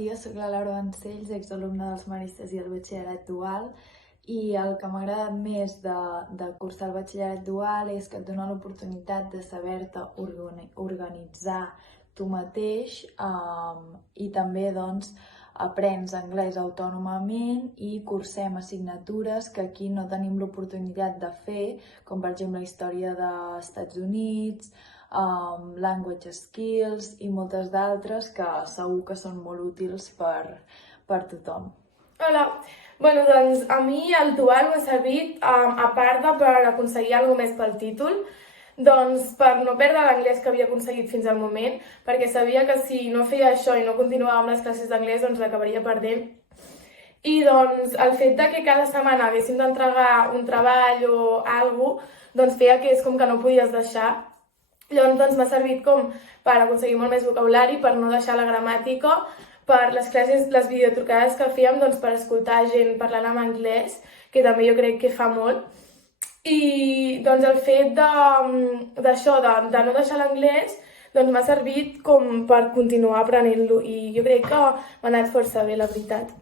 dia, soc la Laura Vancells, exalumna dels Maristes i el Batxillerat Dual, i el que m'ha agradat més de cursar el Batxillerat Dual és que et dona l'oportunitat de saber-te organitzar tu mateix i també doncs aprens anglès autònomament i cursem assignatures que aquí no tenim l'oportunitat de fer, com per exemple història dels Estats Units, language skills i moltes d'altres que segur que són molt útils per tothom. Hola, doncs a mi el dual m'ha servit, a part de per aconseguir alguna més pel títol, doncs per no perdre l'anglès que havia aconseguit fins al moment, perquè sabia que si no feia això i no continuava amb les classes d'anglès, doncs l'acabaria perdent. I doncs el fet de que cada setmana haguéssim d'entregar un treball o alguna cosa, doncs feia que és com que no podies deixar. Llavors doncs m'ha servit com per aconseguir molt més vocabulari, per no deixar la gramàtica, per les classes, les videotrucades que fèiem, doncs per escoltar gent parlant en anglès, que també jo crec que fa molt. I doncs el fet d'això, de no deixar l'anglès, doncs m'ha servit com per continuar aprenent-lo i jo crec que m'ha anat força bé, la veritat.